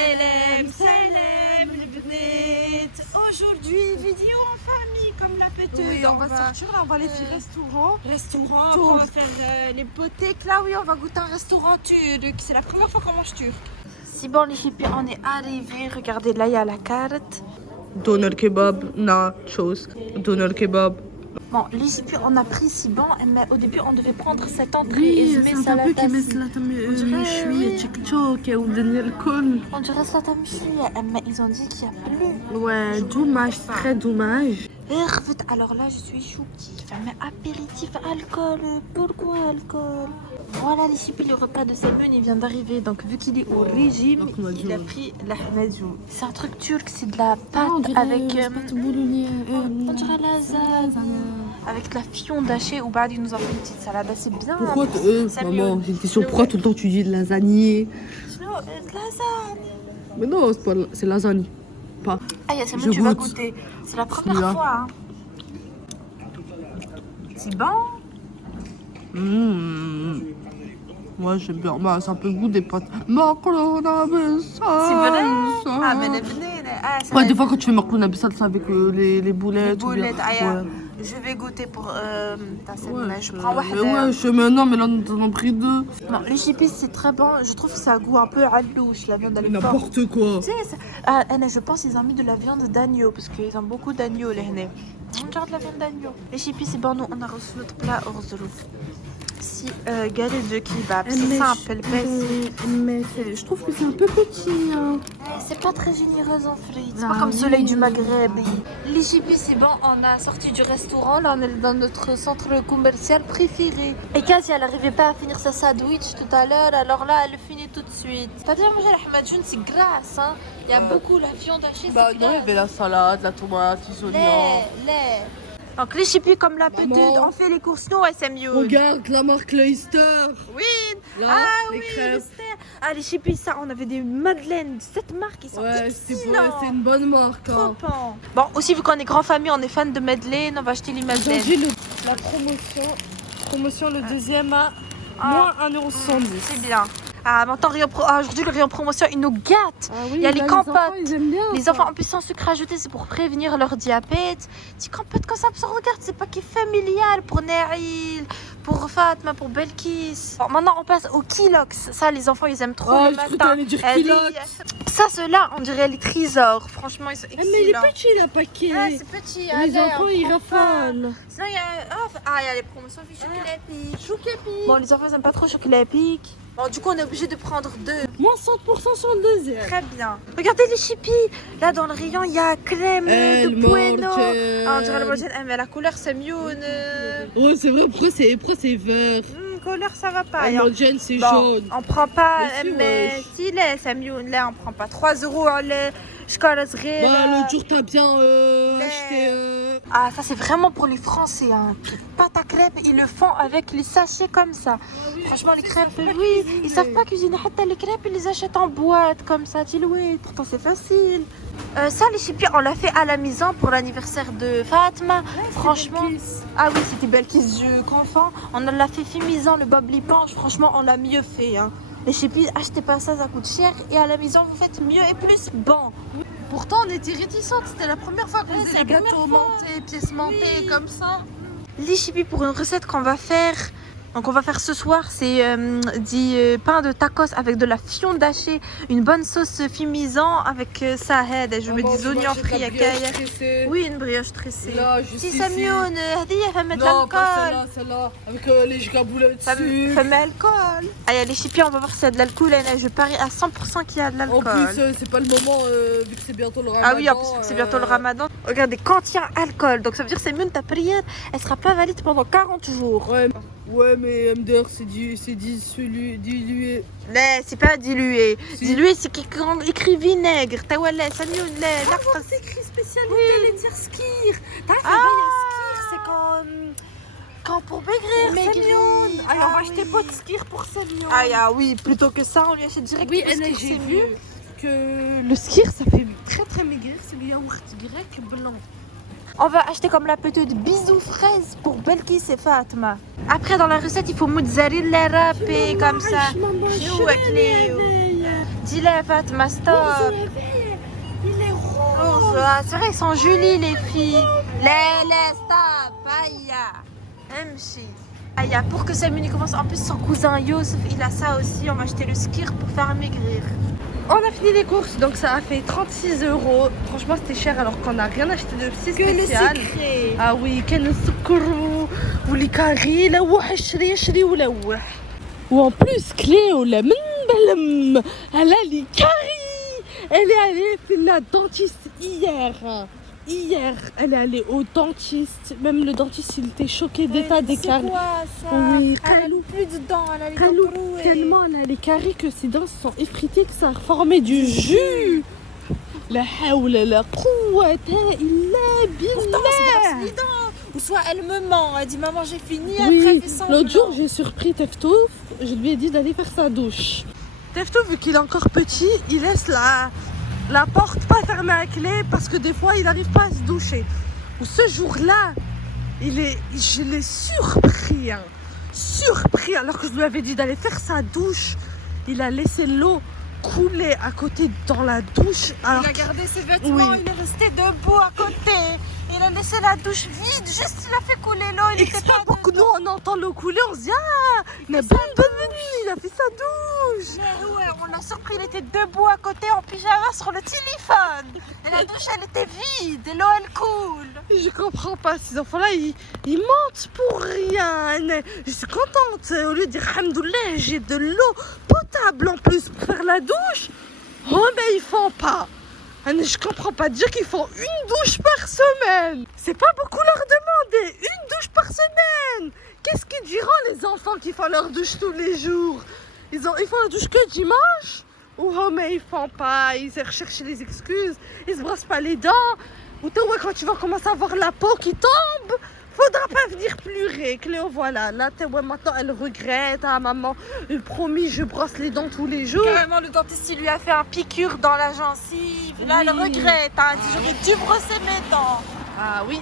Salam, salam, les bnets. Aujourd'hui, vidéo en famille, comme la péteuse. Oui, on va sortir là, on va aller faire restaurant. Restaurant, après on va faire les potecs. Là, oui, on va goûter un restaurant turc. C'est la première fois qu'on mange turc. Si bon, les hippies, on est arrivés. Regardez, là, il y a la carte. Doner kebab, nachos, doner kebab. Bon, les hippies, on a pris si bon, mais au début, on devait prendre cette entrée. Oui, et c'est un peu qui met salata مشوية TikTok ou الدنيا الكل. On dirait salata mishwiya, mais ils ont dit qu'il n'y a plus. Ouais, dommage, très dommage. Alors là, je suis chouki. Mais apéritif, alcool. Pourquoi alcool? Voilà les hippies, le repas de Samoun, il vient d'arriver. Donc vu qu'il est au régime, il a pris l'ahmadjoun. C'est un truc turc, c'est de la pâte avec... on dirait lasagne. Avec de la fion hachée ou il nous a fait une petite salade. C'est bien. Pourquoi maman, j'ai une question. Pourquoi tout le temps tu dis de lasagne? Sinon, de lasagne. Mais non, c'est lasagne. Pas. Ah, Yassine, tu vas goûter. C'est la première fois. Hein. C'est bon? Moi j'aime bien. Bah, c'est un peu le goût des pâtes. Macarona bessal. C'est vrai? Ah, mais les bnés. Ouais, des fois quand tu fais macarona bessal, c'est avec les boulettes. Les boulettes, ouais. Je vais goûter pour ouais, je prends mais non, mais là nous en avons pris deux. Non, les chippies c'est très bon. Je trouve que ça a goût un peu à louche, la viande d'aller n'importe quoi. Tu sais, je pense qu'ils ont mis de la viande d'agneau parce qu'ils ont beaucoup d'agneau les hennes. On regarde la viande d'agneau. Les chippies c'est bon, nous on a reçu notre plat orzolouf. Si galette de kebab, c'est simple, mais je trouve que c'est un peu petit. Hein. C'est pas très généreuse en frites, c'est pas comme Soleil du Maghreb. Les chippies c'est bon, on a sorti du restaurant, là on est dans notre centre commercial préféré. Et Cassie elle arrivait pas à finir sa sandwich tout à l'heure, alors là elle le finit tout de suite. T'as bien mangé l'ahmadjoun, c'est grasse, hein. Il y a beaucoup la viande hachée, c'est grasse. Non, il y avait la salade, la tomate, les oignons. Donc les chippies comme la petite, on fait les courses, nous, c'est mieux. Regarde la marque Leicester. Oui. Là, ah les oui, crêpes. Ah les chippies, ça, on avait des madeleines. Cette marque, ils sont excellents. C'est une bonne marque. Hein. Bon, aussi vu qu'on est grand famille, on est fan de madeleine, on va acheter les madeleines. J'ai la promotion le deuxième à moins 1,70 €. C'est bien. Ah, maintenant, aujourd'hui, le rayon promotion, il nous gâte. Ah oui, il y a les compotes. Les enfants, en plus, sans sucre ajouté, c'est pour prévenir leur diabète. Des compotes comme ça, regarde, c'est paquet familial pour Naïl, pour Fatma, pour Belkis. Bon, maintenant, on passe au Kilox. Ça, les enfants, ils aiment trop le matin. Ça, ceux-là, on dirait les trésors. Franchement, ils sont excellents. Mais il est petit, le paquet. Ah, c'est petit. Les enfants, ils raffolent. Sinon, il y a les promotions du chocolat pic. Bon, les enfants, ils n'aiment pas trop le chocolat pic. Bon, du coup, on est obligé de prendre deux. Moins 100% sur le deuxième. Très bien. Regardez les chippies. Là, dans le rayon, il y a crème de Bueno. Ah, on dirait le Morgane. Mais la couleur, c'est mieux. Ouais, c'est vrai. Pourquoi c'est vert? Couleur, ça va pas. Le Morgane, c'est jaune. On prend pas. Mais si, c'est mieux. Là, on prend pas 3 € le chocolat rire. Bah, l'autre jour, t'as bien acheté. Ah, ça, c'est vraiment pour les Français. Hein. Pâte à crêpes, ils le font avec les sachets comme ça. Franchement, les crêpes, oui, ils savent pas cuisiner. Les crêpes, ils les achètent en boîte comme ça. Oui, pourtant, c'est facile. Ça, les chippies, on l'a fait à la maison pour l'anniversaire de Fatma. Franchement, ah oui, c'était Belkis, je confonds. On l'a fait maison, le babli penche. Franchement, on l'a mieux fait. Hein. Les chippies, achetez pas ça, ça coûte cher. Et à la maison, vous faites mieux et plus bon. Pourtant, on était réticentes. C'était la première fois qu'on faisait les gâteaux montés, pièces montées comme ça. Les chippies pour une recette qu'on va faire. Donc on va faire ce soir, c'est du pain de tacos avec de la fion hachée, une bonne sauce fimisant avec ça aide, je mets des oignons frits à caille. Oui, une brioche tressée. Si c'est mieux, on met de l'alcool. Non, celle-là, avec les gaboulettes dessus. Ça met alcool. Allez, les chippies, on va voir s'il y a de l'alcool. Je parie à 100% qu'il y a de l'alcool. En plus, c'est pas le moment vu que c'est bientôt le ramadan. Ah oui, en plus c'est bientôt le ramadan. Regardez, quand il y a alcool, donc ça veut dire que c'est mieux ta prière, elle sera pas valide pendant 40 jours. Ouais, mais MDR, c'est dilué. Non, c'est pas dilué. Si. Dilué, c'est quand écrit vinaigre. T'as c'est mieux. C'est écrit spécialité, les dire skir. T'as skir, c'est quand pour maigrir, c'est mieux. Alors, on va acheter pas de skir pour ça, mieux. Ah oui, plutôt que ça, on lui achète direct. Oui, j'ai vu que le skir, ça fait très très maigrir. C'est le yaourt grec blanc. On va acheter comme la petite bisou fraise pour Belkis et Fatma. Après, dans la recette, il faut mozzarella râpée comme ça. Dis-le, Fatma, stop. Il est rose. Rose, ah, c'est vrai, ils sont jolies, les filles. Les, stop. Aïe. Emchi. Aïe, pour que Samuel commence. En plus, son cousin Youssef, il a ça aussi. On va acheter le skir pour faire maigrir. On a fini les courses, donc ça a fait 36 €. Franchement, c'était cher alors qu'on n'a rien acheté de si spécial. sucré. Ah oui, كان السكر واللي كاري لوح اشري ولوح. وان بلوس كليو لا من بلم elle a les caries. Elle est allée chez la dentiste hier. Hier, elle est allée au dentiste. Même le dentiste, il était choqué d'état des caries. C'est quoi ça? Oui, Elle a plus de dents, elle a les dents Kalou, trouées. tellement elle a les caries que ses dents se sont effritées que ça a formé du jus. La hawla la quwwata illa Pourtant, billah. c'est pas les dents. Ou soit elle me ment, elle dit maman j'ai fini, après Oui, elle fait semblant. l'autre jour j'ai surpris Teftouf, je lui ai dit d'aller faire sa douche. Teftouf, vu qu'il est encore petit, il laisse la porte pas fermée à clé parce que des fois il n'arrive pas à se doucher. Ou ce jour-là, je l'ai surpris, surpris alors que je lui avais dit d'aller faire sa douche. Il a laissé l'eau couler à côté dans la douche. Alors Il a gardé ses vêtements, Oui. il est resté debout à côté. Il a laissé la douche vide, juste il a fait couler l'eau, il était exprès pas pour que nous on entend l'eau couler, on se dit ah, mais bonne nuit, il a fait sa douche. Ouais, on l'a surpris, il était debout à côté en pyjama sur le téléphone. Et la douche elle était vide et l'eau elle coule. Je comprends pas, ces enfants-là, ils mentent pour rien. Je suis contente, au lieu de dire Alhamdoulilah, j'ai de l'eau potable en plus pour faire la douche. Oh, mais ils font pas. Je comprends pas dire qu'ils font une douche par semaine. C'est pas beaucoup leur demander, une douche par semaine. Qu'est-ce qu'ils diront les enfants qui font leur douche tous les jours? Ils font la douche que dimanche? Oh, mais ils font pas, ils recherchent les excuses, ils se brossent pas les dents. Ou toi, quand tu vas commencer à voir la peau qui tombe, faudra pas venir pleurer. Cléo, voilà, là, maintenant elle regrette. Ah, maman, promis, je brosse les dents tous les jours. Carrément, le dentiste il lui a fait un piqûre dans la gencive. Là, elle Oui. regrette. Hein. Elle dit j'aurais dû brosser mes dents. Ah oui.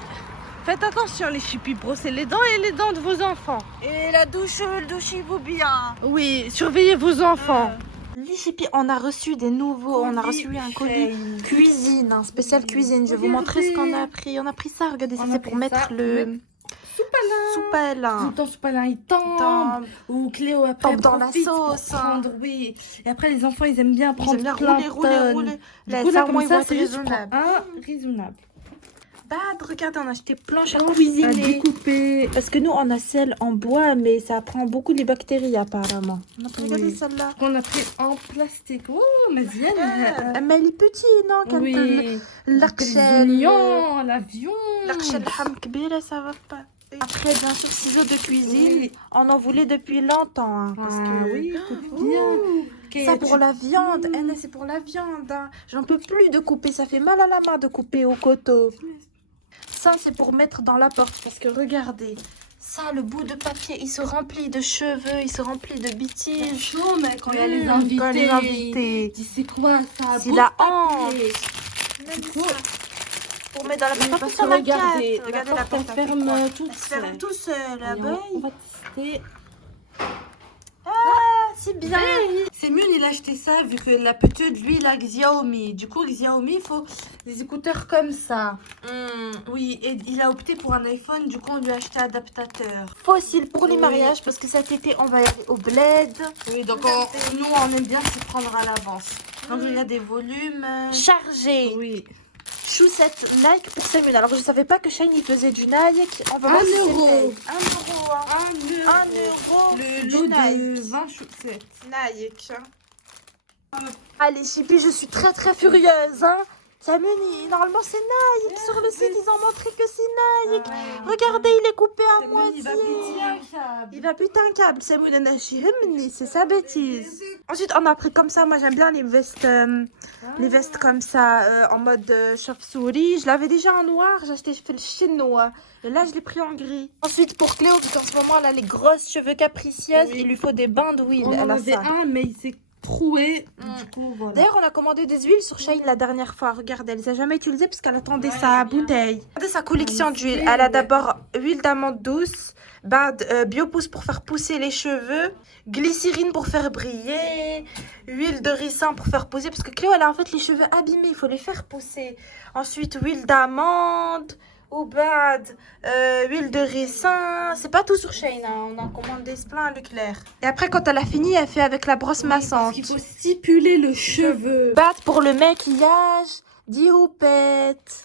Faites attention, les chippies, brossez les dents et les dents de vos enfants. Et la douche, douchez-vous bien. Oui, surveillez vos enfants. Les chippies, on a reçu des nouveaux. On a reçu un colis cuisine, un spécial cuisine. Je vais vous montrer ce qu'on a pris. On a pris ça, regardez, ça On a c'est pris pour mettre ça, le soupalin. Quand c'est pas là, il tombe. Tombe. Ou Cléo après Tombe dans la profite pour sauce, hein. prendre, oui. Et après les enfants ils aiment bien Ils prendre aiment bien plein rouler, de rouler, tonnes. rouler. Du Là, coup, ça, là au moins, comme ils ça vont être c'est juste raisonnables. un raisonnable. Bah, regardez, on a acheté planche à À cuisiner. découper. Parce que nous, on a celle en bois, mais ça prend beaucoup les bactéries apparemment. On a regardé Oui. celle-là. Qu'on a pris en plastique. Oh, mais Mais elle est petite, non? Quand oui. Les l'archel. oignons, l'avion. L'archel ham kbira, ça va pas. Après, bien sûr, ciseaux de cuisine. Oui. On en voulait depuis longtemps. Hein, parce Ah que... oui, écoute bien. Ça pour la viande, c'est pour la viande. Hein. J'en peux plus de couper, ça fait mal à la main de couper au couteau. Ça c'est pour mettre dans la porte parce que regardez, ça le bout de papier il se remplit de cheveux, il se remplit de C'est bitiges. chaud, mais quand il y a les invités. Quand les invités. Tu sais quoi, ça C'est beau la papier. Même Faut- ça. Pour mettre dans la porte. Pas Parce pour que ça, regardez, regardez la porte elle ferme ferme toute Elle se ferme seule. tout seul, la Et boy. on va tester. Ah, c'est bien. C'est mieux, il a acheté ça vu que la petite, lui, il a Xiaomi. Du coup, Xiaomi, il faut des écouteurs comme ça. Oui, et il a opté pour un iPhone, du coup, on lui a acheté adaptateur. Fossile pour les Oui. mariages parce que cet été on va y aller au bled. Oui, donc nous, on aime bien s'y prendre à l'avance. Donc, il y a des volumes. Chargé. Oui. Chaussette Nike pour Samuel. Alors je savais pas que Shane il faisait du Nike. On va voir Un si c'est euro. vrai. 1 euro. Hein. 1 euro. Le du lot Nike. de 20 chaussettes. Nike. Allez Chippy, je suis très très furieuse. Hein. Samuel, normalement c'est Nike. Sur le site ils ont montré que c'est Nike. Regardez, il est coupé à moitié. Il va péter un câble. Il va péter un câble. Samuel Nashiremni, c'est sa bêtise. Ensuite on a pris comme ça. Moi j'aime bien les vestes comme ça en mode chauve-souris. Je l'avais déjà en noir, j'ai acheté le chinois. Et là je l'ai pris en gris. Ensuite pour Cléo, parce qu'en ce moment elle a les grosses cheveux capricieuses, Oui. il lui faut des bains d'huile. On Elle en a avait ça. un, mais il s'est troué. Mm. Du coup, voilà. D'ailleurs, on a commandé des huiles sur Shein la dernière fois. Regardez, elle les a jamais utilisées parce qu'elle attendait sa bouteille. Regardez sa collection d'huile. Elle a d'abord huile d'amande douce, biopousse pour faire pousser les cheveux, glycérine pour faire briller, huile de ricin pour faire pousser parce que Cléo, elle a en fait les cheveux abîmés, il faut les faire pousser. Ensuite, huile d'amande. Ou huile de ricin, c'est pas tout sur Shein, hein. On en commande des plein à Leclerc. Et après, quand elle a fini, elle fait avec la brosse massante. Il faut stipuler le cheveu. Pour le maquillage, dihopette.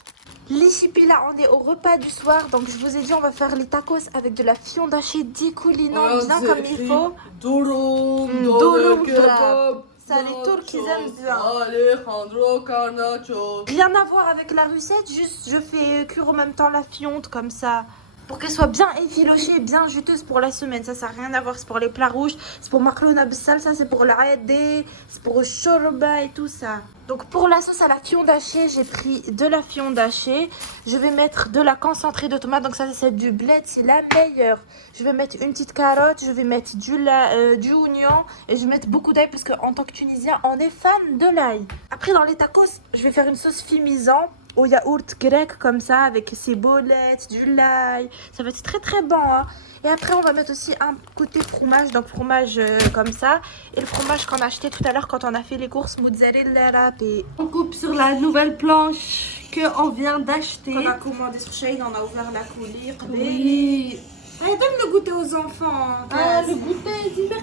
Les chipis là, on est au repas du soir, donc je vous ai dit on va faire les tacos avec de la viande hachée découlinant bien comme il faut. Durum, Durum, kebab. Ça, les Turcs, ils aiment bien. Alejandro Carnacho. Rien à voir avec la recette, juste je fais cuire en même temps la fiente comme ça. Pour qu'elle soit bien effilochée, bien juteuse pour la semaine. Ça n'a rien à voir, c'est pour les plats rouges, c'est pour macarona bissal, ça c'est pour l'aïdé, c'est pour le shorba et tout ça. Donc pour la sauce à la fiente hachée, j'ai pris de la fiente hachée. Je vais mettre de la concentrée de tomate, donc ça c'est du bled, c'est la meilleure. Je vais mettre une petite carotte, je vais mettre du oignon et je vais mettre beaucoup d'ail parce qu'en tant que Tunisien, on est fan de l'ail. Après dans les tacos, je vais faire une sauce fimisant au yaourt grec comme ça avec ses bolettes, du l'ail. Ça va être très très bon, hein. Et après on va mettre aussi un côté fromage, donc fromage comme ça. Et le fromage qu'on a acheté tout à l'heure quand on a fait les courses, mozzarella râpé. On coupe sur la nouvelle planche qu'on vient d'acheter. On a commandé sur Shein, on a ouvert la coulis. Oui. Allez, donne le goûter aux enfants. Ah, le goûter, dis ma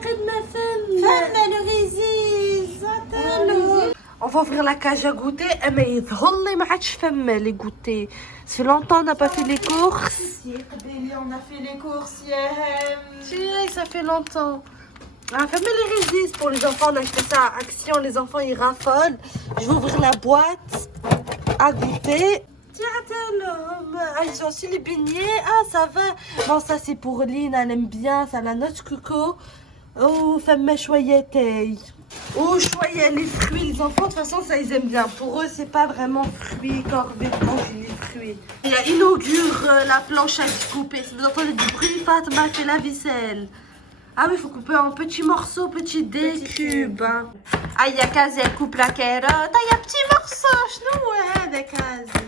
femme. Femme, le résis, attends-le. On va ouvrir la cage à goûter. Mais يظهر ما عادش فما les goûters. Ça fait longtemps on n'a pas fait les courses. On a fait les courses hier. Ça fait longtemps. Ah, femme les résistes pour les enfants. On a acheté ça à Action. Les enfants ils raffolent. Je vais ouvrir la boîte à goûter. Ah, ils ont aussi les beignets. Ah, ça va. Bon, ça c'est pour Lynn. Elle aime bien. Ça la note coco. Oh, femme choyette. Oh, choyette, les fruits, les enfants, de toute façon, ça, ils aiment bien. Pour eux, c'est pas vraiment fruits, corvée de manger les fruits. Et elle inaugure la planche à découper. Si vous entendez du bruit, Fatma fait la vaisselle. Ah oui, il faut couper en petits morceaux, petits cubes. Hein. Ah, il y a Kazi, elle coupe la carotte. Ah, il y a petits morceaux. Chnou, ouais, Kazi.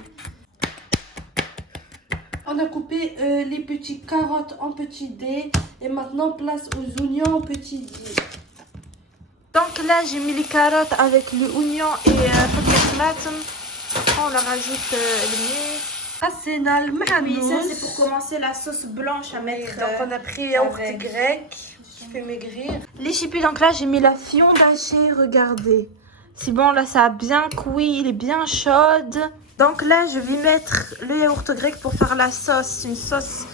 On a coupé les petits carottes en petits dés. Et maintenant, place aux oignons en petits dés. Donc là, j'ai mis les carottes avec l'oignon et on leur rajoute le miel. Ah, c'est Oui, ça c'est pour commencer la sauce blanche à mettre. Donc on a pris yaourt avec. grec qui fait maigrir. Les chipis, donc là j'ai mis la fiente hachée, regardez. C'est bon, là ça a bien cuit, il est bien chaude. Donc là je vais mettre le yaourt grec pour faire la sauce. Une sauce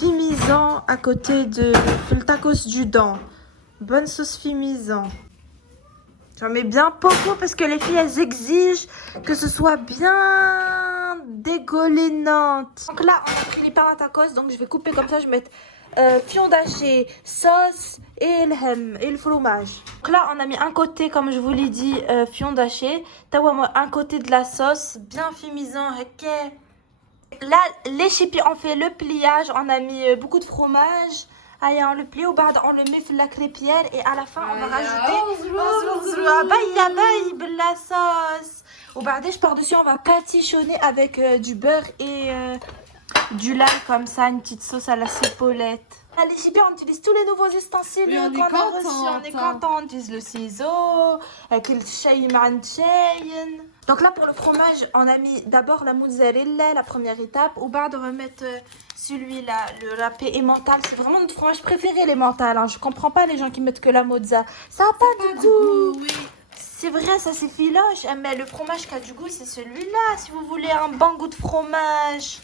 fimisant à côté de le tacos du dent. Bonne sauce fimisant. J'en mets bien beaucoup parce que les filles elles exigent que ce soit bien dégoulinante. Donc là on a pris les pains à tacos, donc je vais couper comme ça, je vais mettre fion hachée, sauce et le fromage. Donc là on a mis un côté comme je vous l'ai dit fion hachée, un côté de la sauce bien fimisant. Là les chipis on fait le pliage, on a mis beaucoup de fromage. Allez, on le plie, on le met sur la crêpière et à la fin on va rajouter la sauce. Je par-dessus on va patichonner avec du beurre et du lard comme ça, une petite sauce à la cipollette. Allez, chipis, on utilise tous les nouveaux ustensiles Oui, on qu'on est a reçus. contente, On est hein. content. On utilise le ciseau, avec le shayi manchayin. Donc là, pour le fromage, on a mis d'abord la mozzarella, la première étape. Au bas, on va mettre celui-là, le râpé emmental. C'est vraiment notre fromage préféré, l'emmental. Hein. Je comprends pas les gens qui mettent que la mozza. Ça n'a pas de goût. Oui. C'est vrai, ça c'est filoche. Mais le fromage qui a du goût, c'est celui-là. Si vous voulez un bon goût de fromage.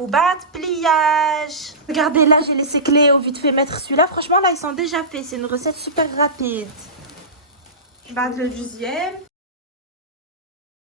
Au bas de pliage. Regardez, là, j'ai laissé Cléo vite fait mettre celui-là. Franchement, là, ils sont déjà faits. C'est une recette super rapide. Je bats le deuxième.